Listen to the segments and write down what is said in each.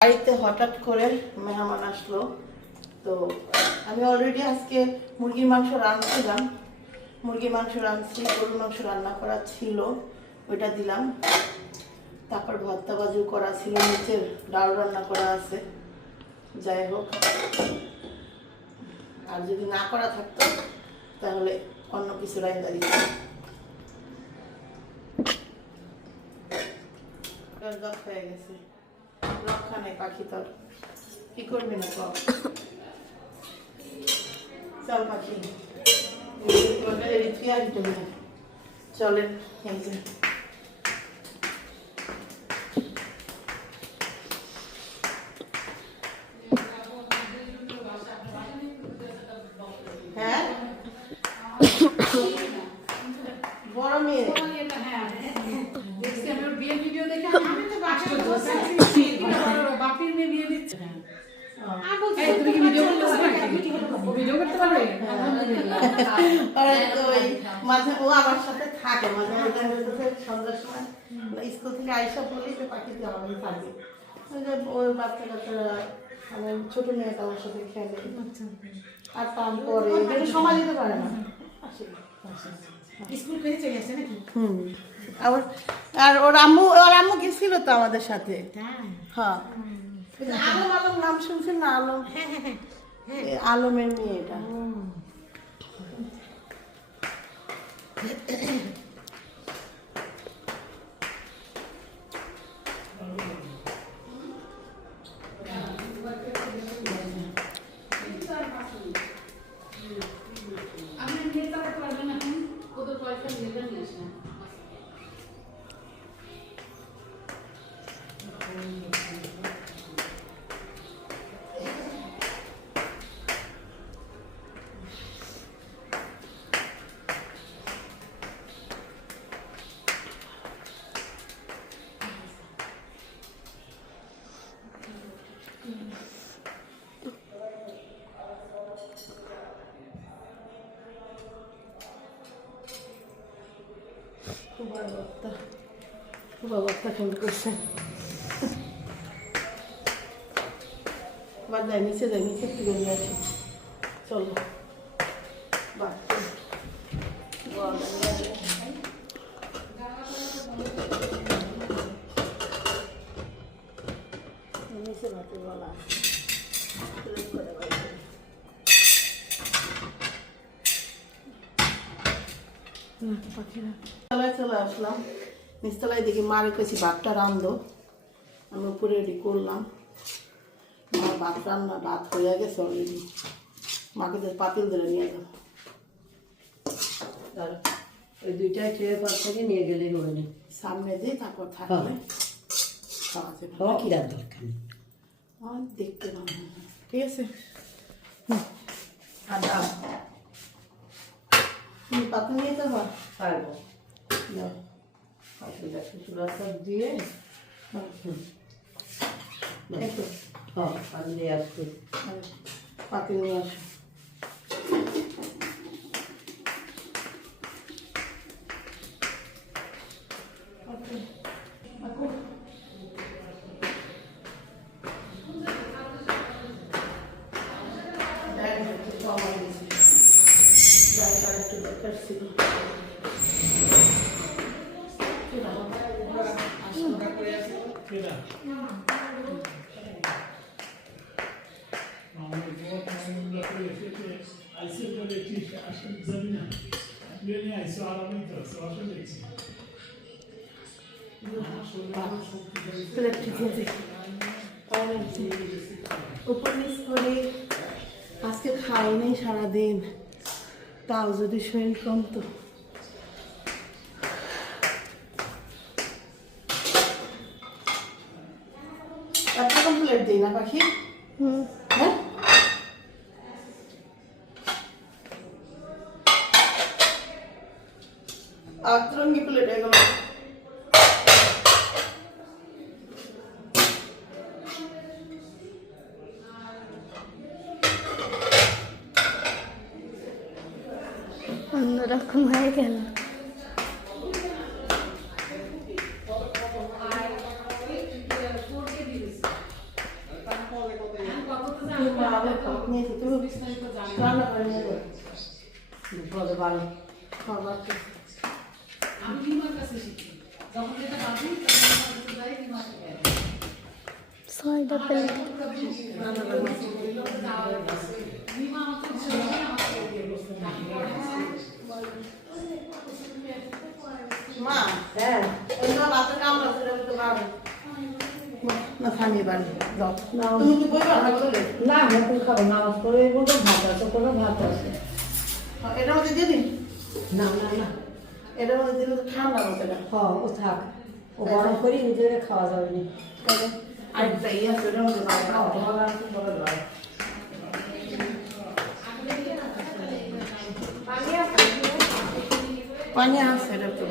বাড়িতে হঠাৎ করে মেহমান আসলো। তো আমি অলরেডি আজকে মুরগির মাংস রাঁধছিলাম। মুরগির মাংস রাঁধছি, গরুর মাংস রান্না করা ছিল, ওইটা দিলাম। তারপর ভর্তা বাজু করা ছিল, নিচের ডাল রান্না করা আছে। যাই হোক, আর যদি না করা থাকতো, তাহলে অন্য কিছু রান্না দিতাম। হয়ে গেছে। রক্ষা নেই পাখি কি না চল পাখি। যে হ্যাঁ বড় মেয়ে দেখছি আমার বিয়ের ভিডিও দেখে আমি তো বাচ্চা বাপির মেয়ে বিয়ে দিচ্ছে এই, তুমি কি ভিডিও করতে পারবে ও ভিডিও করতে পারবে আর তো ওই মাঝে ও আমার সাথে থাকে মাঝে মাঝে আমি বলতেছে সন্ধ্যার সময় স্কুল থেকে আইসা বলি যে পাখিতে আমাদের থাকে ওই বাচ্চা কাচ্চারা মানে ছোট মেয়েটা আমার সাথে খেলে। আর পান করে এটা সময় দিতে পারে না। স্কুল করে চলে আসছে নাকি? হুম। আবার আর ওর আম্মু ওর আম্মু গেছিল তো আমাদের সাথে। হ্যাঁ। আলম আলম নাম শুনছেন না আলম? এ আলমের মেয়ে এটা। খুব অবস্থা খুব অবস্থা ফোন করছে বাদ যায় নিচে যায় নিচে থেকে নিয়ে আসি চলো। নিচে ভাতে নিচতলায় চলে আসলাম। নিচতলায় দেখি মারে কেছি ভাতটা রান্ধো। আমি উপরে রেডি করলাম। মা ভাত রান্না ভাত হয়ে গেছে অলরেডি মাকে তো পাতিল ধরে নিয়ে আর ওই দুইটাই ট্রে পাশ থেকে নিয়ে গেলেই হবে না। সামনে দিয়ে তারপর থাকলে খাওয়া যাবে। খাওয়া কি রাত দরকার? আর দেখতে না ঠিক আছে? আর দাও হুম, পাতিল নিয়ে তো হয় পারব। অসুবিধা সব দিয়ে। তো, হ্যাঁ আমি নিয়ে আসব আর পাতিল নিয়ে আসো Okay. রাখো। দেখ, একটু সময় দিছি। জায়গা একটু দরকার ছিল। কি বাবা? নিচ করে আজকে খাইনি সারাদিন তাও যদি শরীর কমতো একটা কমপ্লেট দিই না পাখি হ্যাঁ অন্যরকম হয়ে গেল তুমি মা আবার খাবার নিয়েছি তুমি বিস্তারিত জানি না। রান্না করে নিয়ে যাবে বিপদে বাড়ি খাবার তো আমি রিমার কাছে শিখি যখন যেটা ভাবি তখন আমার কাছে যাই রিমার থেকে আনি। ছয়টা প্লেট রিমা আমাকে ছেড়ে দিয়ে আমাকে দিয়ে দিয়েছে। মা হ্যাঁ এই তো রাতে কাম আছে রে তো বাড়ি না যাও না তুমি কি বই রান্না করলে না এখন খাব। নামাজ পড়ে বলতো ভাত আছে কোনো ভাত আছে। এটার মধ্যে দিয়ে দিন। না না না। এটার মধ্যে দিলে তো ঠান্ডা মতো এটা হ ও থাক। ও গরম করি নিজের খাওয়া যাবে না। তাহলে আরেকটা ইয়ে আছে মধ্যে খুব পানি আছে এটা তো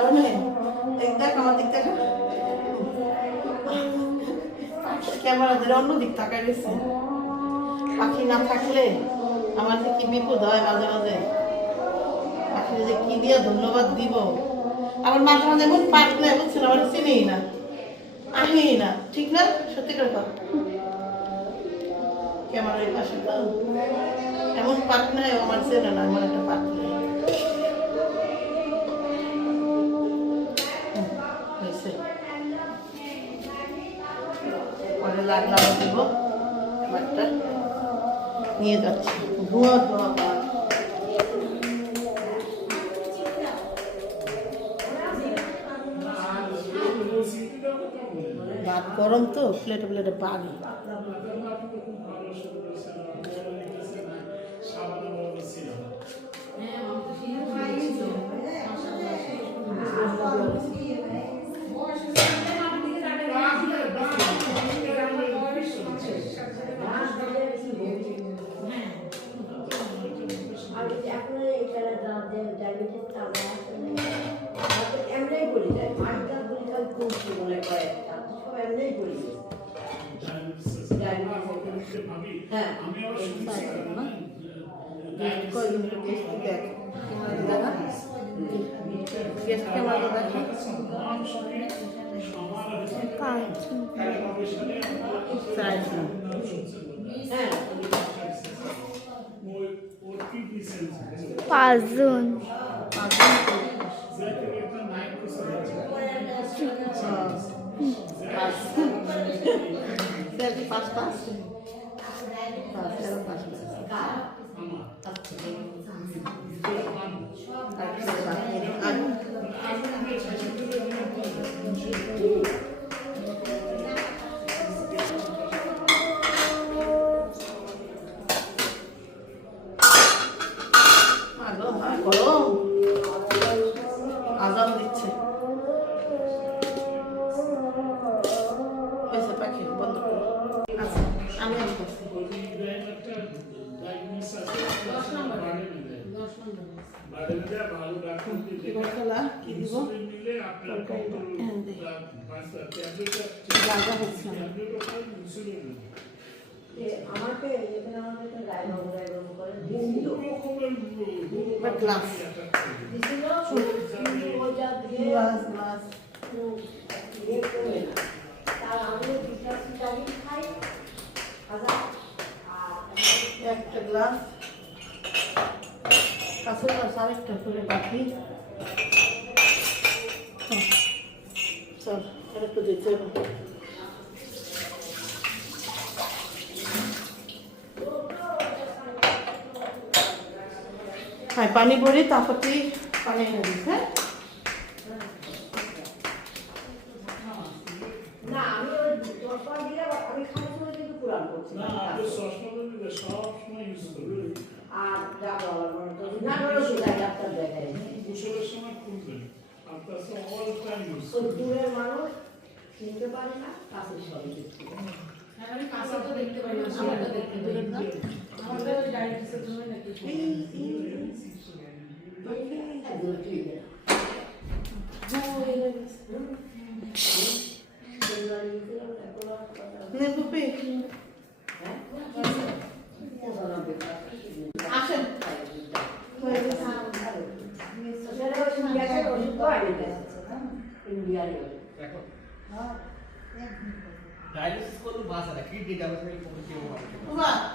কারণে দেখ দেখ আমার দিক দেখা। ক্যামেরা ধরে অন্য দিক তাকাই গেছে পাখি না থাকলে আমার যে কি বিপদ হয় মাঝে মাঝে। পাখি যে কি দিয়ে ধন্যবাদ দিব। আমার মাঝে মাঝে এমন পাট বুঝছেন আমার চিনেই না। আহেই না। ঠিক না? সত্যি করে কথা? ক্যামেরার এই পাশে তো। এমন পাট নেই আমার চেনে না এমন একটা পাট লাগলাম দেব। নিয়ে যাচ্ছি। ধোঁয়া ধোঁয়া। ভাত গরম তো প্লেটে প্লেটে পানি ডায়াবেটিস আমরা এমনি বলি যায় মাছটা বলি খালি করছি মনে করে সব এমনি বলি। হ্যাঁ। কয়দিন টেস্ট দেখ দেখা টেস্ট ক্যামেরা দেখা চাইছিলাম মশলা কি দিব তরকারিটা হ্যাঁ দে জায়গা হচ্ছে না আমাকে এখানে আমাকে গায়ে বাবু গায়ে বাবু করে দিছিল গ্লাস দিছিল ওইটা দিয়ে গ্লাস গ্লাস ইয়ে করে তার আমি দুটা চিটারি খাই আর একটা গ্লাস কাছে গ্লাস আরেকটা করে বাকি আরেকটু দিতে হবে হ্যাঁ পানি ভরি তারপর তুই পানি এনে দিস হ্যাঁ না আমি ওই দরকার দিলে আমি খাওয়ার সময় কিন্তু পুরান করছি না আপনি সবসময় সবসময় ইউজ করবেন আর যা বলার মনে করি না করে সেটাই ডাক্তার দেখায় গোসলের সময় দূরের মানুষ চিনতে পারে না কাছে সবই দেখতে পারে। কাছে তো দেখতে পাই না সামনে দেখতে পাই না। আমাদের ওই ডায়াবেটিসের জন্য নাকি একদম পুপি হ্যাঁ? পার্সেন্ট। আসেন হয়ে। গেছে। ওষুধ তো আগে দেয়। ইন্ডিয়ারই ওষুধ। ডায়ালিসিস করলে বাঁচে না কিডনি ড্যামেজ হলে কোনো কেউ মারা যায়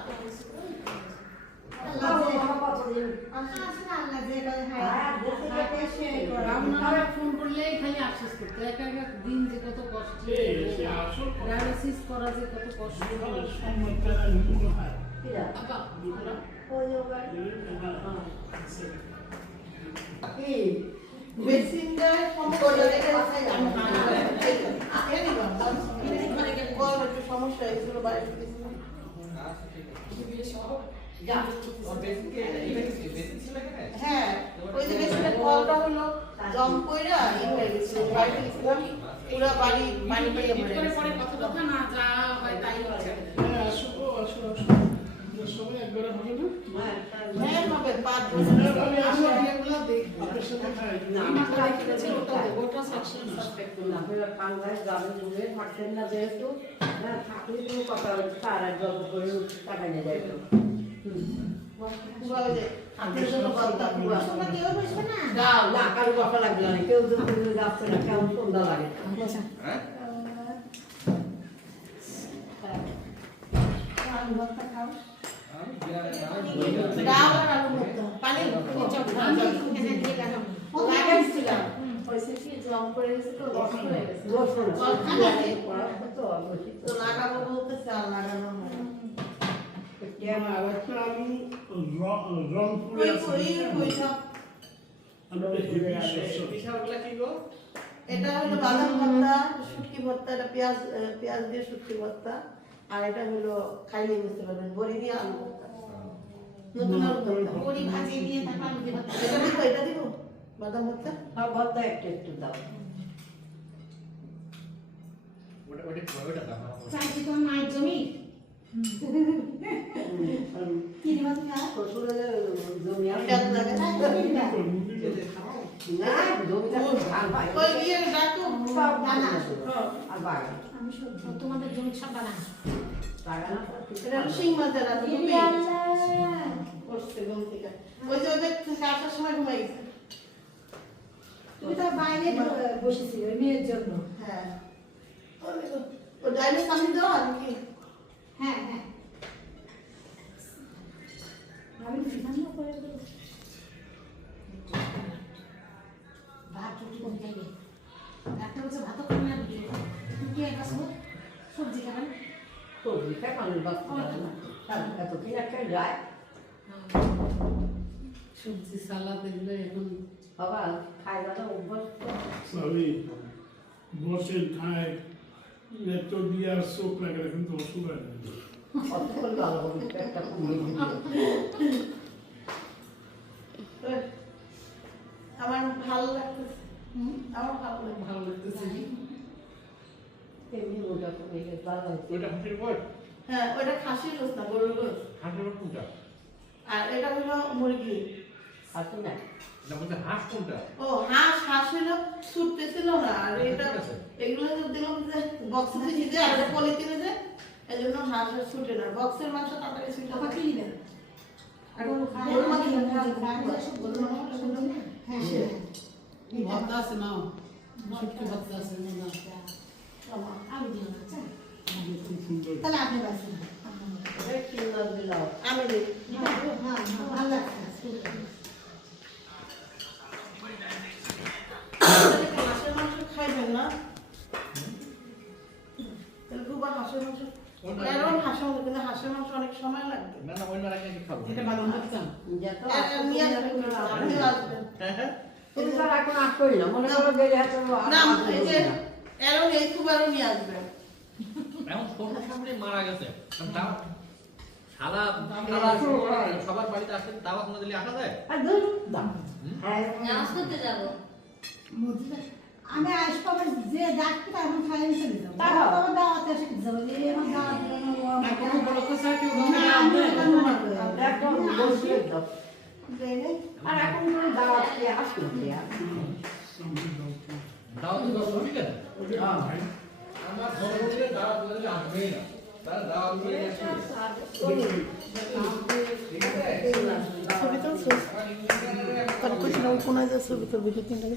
সমস্যা মানে কি বল একটু সমস্যা হয়েছিল বাইরে থেকে। যা। তোমার বেসিকে বেসিক বেসিক ছিল এখানে। হ্যাঁ ওই যে বেসিনের কলটা হলো জম কইরা ই হয়ে গেছিল বাইরে গেছিলাম পুরো বাড়ি পানি পেয়ে পরে কথা না যা হয় তাই হচ্ছে। হ্যাঁ, আসো, আসো, একবারে হবে না? হ্যাঁ, তার- হ্যাঁ। হবে পাঁচ বছর। আমি আমি আসো, এগুলো সাথে খাই। না, আমার তো ওটা ওটা সেকশন সাসপেক্ট না, আপনারা বাংলায় গ্রামে দূরে থাকতেন না যেহেতু, হ্যাঁ, থাকলে কোনো কথা হচ্ছে, তার এক গল্প করে টাকা নিয়ে যাইতো। পুরো ওই যে হাতের জন্য বলতা পুরো দাও, না, কারও কথা লাগল না, কেউ তো কোনো যাচ্ছে না, কেমন সন্ধ্যা লাগে। হ্যাঁ? এটা হলো বাদাম ভর্তা শুটকি ভর্তা এটা পেঁয়াজ পেঁয়াজ দিয়ে শুটকি ভর্তা। আর এটা হলো খাইলে বুঝতে পারবেন বড়ি দিয়ে আলু নতুন আলু বড়ি ভাজি দিয়ে তারপর আলু দিয়ে এটা দিব এটা দিব? বাদাম ভর্তা? আর ভর্তা একটু একটু দাও। ওটা ওটা ওটা দাও। চাইছি তো মায়ের জমি? কি দিবা তুমি আর? শ্বশুরের জমি আছে। এটা লাগে। না, জমিটা খুব ধান ওই ইয়ে ডাকো? সব না, না। হ্যাঁ। আর বাগান। আমি সব তোমাদের জমি সব আছে, এটা হলো শিং মাছের আছে তুমি করছে ঘুম থেকে। ওই যে ওদের থেকে সময় ঘুমাই গেছে। তুমি তো বাইরে বসেছিলে মেয়ের জন্য। হ্যাঁ। ও ডাইলে সামনে দাও আর কি? হ্যাঁ হ্যাঁ। আমি সিদ্ধান্ত করে দেবো। ভাত রুটি করে একটা ভাতও খাবে না সবজি খাবেন সবজি খায়, মানুষ বাঁচতে পারে না। এত কিনা খেয়ে যায়। সবজি সালাদ এগুলো এখন বাবা, খায় দাদা অভ্যস্ত। সবই বসে খায় এত দিয়ে আর চোখ লাগে না, কিন্তু ওষুধ হয় ভালো হবে, পেটটা কমিয়ে দিবে। তো আমার ভালো লাগতেছে। আমার ভালো ভালো লাগতেছে। এমনি ওটা গেছে, ভালো হয়েছে। ওইটা হাঁসের হ্যাঁ ওটা খাসির গোস না গরুর গোস হাঁসের বট কোনটা? আর এটা হলো মুরগি। আছে না? না বলতে হাঁস কোনটা? ও হাঁস হাঁস হলো ছুটতেছিল না আর এটা এগুলো তো দেখলাম যে বক্সে দিয়েছি যে আর পলিথিনে যে এই জন্য হাঁস আর ছুটে না। বক্সের মাংস তাড়াতাড়ি ছুটে টাকা কি নেবেন আর গরুর মাংস গরুর মাংস না হ্যাঁ ভর্তা আছে না? ভর্তা। আছে না? আলু দিয়ে না চাই তাহলে আপনি দিলাম? আমি দিই হ্যাঁ হ্যাঁ ভালো লাগছে হাঁসের মাংস খাইবেন না দুবার হাঁসের মাংস এরকম হাঁসের মাংস কিন্তু হাঁসের মাংস অনেক সময় লাগবে না না অন্য রাখলে আমি খাব এটা হ্যাঁ হ্যাঁ তুমি তো এখন না, মনে হাতে আর না এই যে না। এরম এই খুবারও নিয়ে আসবেন এখন শ্বশুর শাশুড়ি মারা গেছে। আর তাও শালা শালা সবার বাড়িতে আসলে দাওয়াত না দিলে আসা যায়? হ্যাঁ করতে যাব। আমি আসব যে ডাকতে তারপর? দাওয়াতে যাব আমার কোনো বড় কথা কেউ করি। আর এখন কোনো দাওয়াত দিয়ে দিয়া দাওয়াত দিলে ঠিক আছে? আমার ধর্মগুলো দাওয়াত না। দিলে আসবেই না। তারা দাওয়াত করে ঠিক আছে? ছবি তুলছো তাহলে কইছি না কোনায় যে ছবি তুলবি দু তিনটা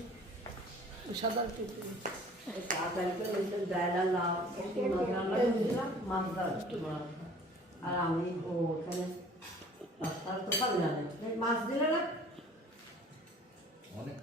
সাদা আর কি। আর আমি ওখানে রাস্তার তো পারি না মাছ দিলে না? অনেক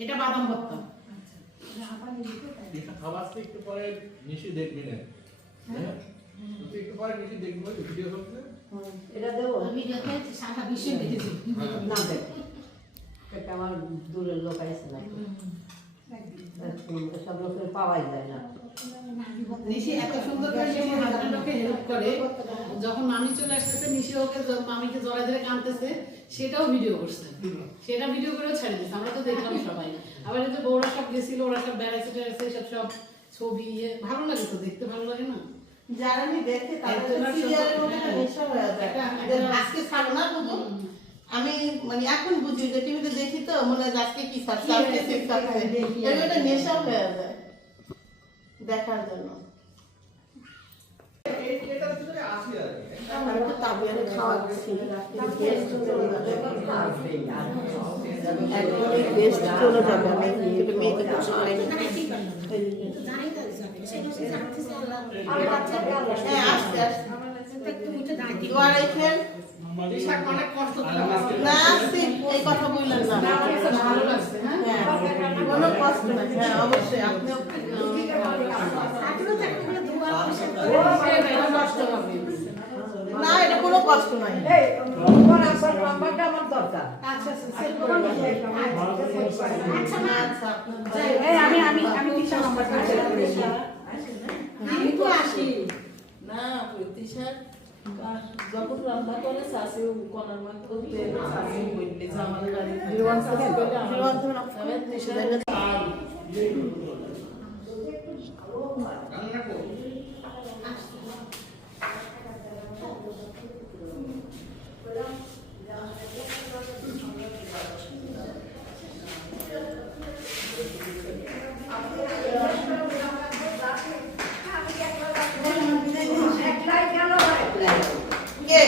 এটা বাদাম ভর্তা। এটা খাবার একটু পরে নিশি দেখবি না একটু পরে নিশি দেখবি ভিডিও করতে। এটা দেবো? ভিডিওতে সারা বিশ্বে দেখেছি। না দেখ। এটা আমার দূরের লোক আছে না সব লোকের পাওয়াই যায় না। নিশি এত সুন্দর করে নিশি হাজবেন্ডকে হেল্প করে যখন মামি চলে আসতেছে নিশি ওকে মামিকে জড়াই ধরে কাঁদতেছে সেটাও ভিডিও করছে। সেটা ভিডিও করেও ছেড়ে দিচ্ছে আমরা তো দেখলাম সবাই। আবার এই যে বৌরা সব গেছিল ওরা সব বেড়াইছে টেড়াইছে সব সব ছবি ইয়ে ভালো লাগে তো দেখতে ভালো লাগে না? যারা আমি দেখে তাদের সিরিয়ালের মধ্যে নেশা হয়ে যায়। একটা- যে একটা- আজকে ছাড়ো না বুঝো আমি মানে এখন বুঝি যে টিভিতে দেখি তো মনে হয় আজকে কি আজকে এরকম একটা নেশা হয়ে যায় দেখার জন্য। চলে যাবে। এখন এই গেস্ট চলে যাবে। আমি মেয়েকে হ্যাঁ আসছে আসছে অবশ্যই আপনিও না এটা কোনো কষ্ট নাই আমার দরকার আমি আমি শেয়ার করে দিই। আমি তো আসি না প্রতিশার যখন রান্না করে শাশি কনার মাংস করতে শাশি বললে যে আমাদের বাড়ি zero one seven zero one seven আর ইয়ে করতে হবে। রান্না কর একলাই গেল একলাই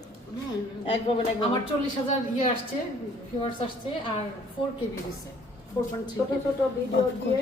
আমার চল্লিশ হাজার ইয়ে আসছে ভিউয়ার্স আসছে আর ফোর কে পয়েন্ট ছোট ছোট ভিডিও দিয়ে